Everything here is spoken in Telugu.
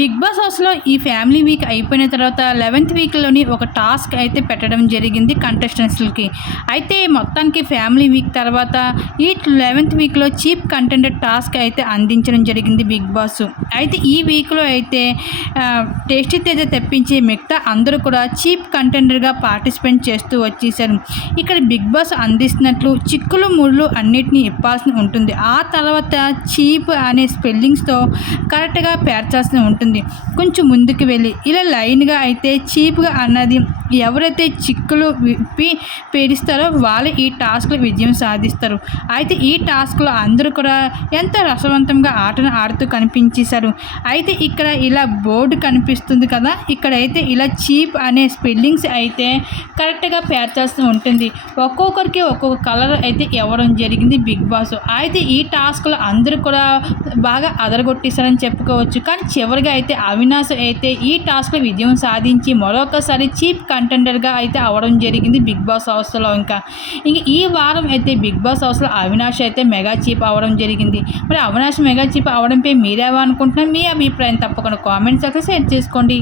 బిగ్ బాస్ హౌస్లో ఈ ఫ్యామిలీ వీక్ అయిపోయిన తర్వాత లెవెన్త్ వీక్లోని ఒక టాస్క్ అయితే పెట్టడం జరిగింది కంటెస్టెంట్స్కి అయితే మొత్తానికి ఫ్యామిలీ వీక్ తర్వాత ఈ లెవెన్త్ వీక్లో చీప్ కంటెంట్ టాస్క్ అయితే అందించడం జరిగింది బిగ్ బాస్. అయితే ఈ వీక్లో అయితే టేస్టీ తేజ తెప్పించి మిగతా అందరూ కూడా చీప్ కంటెండర్గా పార్టిసిపేట్ చేస్తూ వచ్చేసారు. ఇక్కడ బిగ్ బాస్ అందిస్తున్నట్లు చిక్కులు ముళ్ళు అన్నిటినీ ఇప్పాల్సి ఉంటుంది. ఆ తర్వాత చీప్ అనే స్పెల్లింగ్స్తో కరెక్ట్గా పేర్చాల్సి ఉంటుంది. కొంచెం ముందుకు వెళ్ళి. ఇలా లైన్గా అయితే చీప్గా అన్నది ఎవరైతే చిక్కులు విప్పి పేరిస్తారో వాళ్ళు ఈ టాస్క్లో విజయం సాధిస్తారు. అయితే ఈ టాస్క్లో అందరూ కూడా ఎంత రసవంతంగా ఆటను ఆడుతూ కనిపించేశారు. అయితే ఇక్కడ ఇలా బోర్డు కనిపిస్తుంది కదా ఇక్కడైతే ఇలా చీప్ అనే స్పెల్లింగ్స్ అయితే కరెక్ట్గా పేర్చాల్సి ఉంటుంది. ఒక్కొక్కరికి ఒక్కొక్క కలర్ అయితే ఇవ్వడం జరిగింది బిగ్ బాస్. అయితే ఈ టాస్క్లో అందరూ కూడా బాగా అదరగొట్టేశారని చెప్పుకోవచ్చు. కానీ చివరిగా అయితే అవినాశ్ అయితే ఈ టాస్క్లో విజయం సాధించి మరొకసారి చీప్ కంటెండర్గా అయితే అవ్వడం జరిగింది బిగ్ బాస్ హౌస్లో ఇంకా. ఇంక ఈ వారం అయితే బిగ్ బాస్ హౌస్లో అవినాష్ అయితే మెగా చీప్ అవడం జరిగింది. మరి అవినాష్ మెగా చీప్ అవ్వడంపై మీరేమనుకుంటున్నారు? మీ అభిప్రాయం తప్పకుండా కామెంట్స్ అయితే షేర్ చేసుకోండి.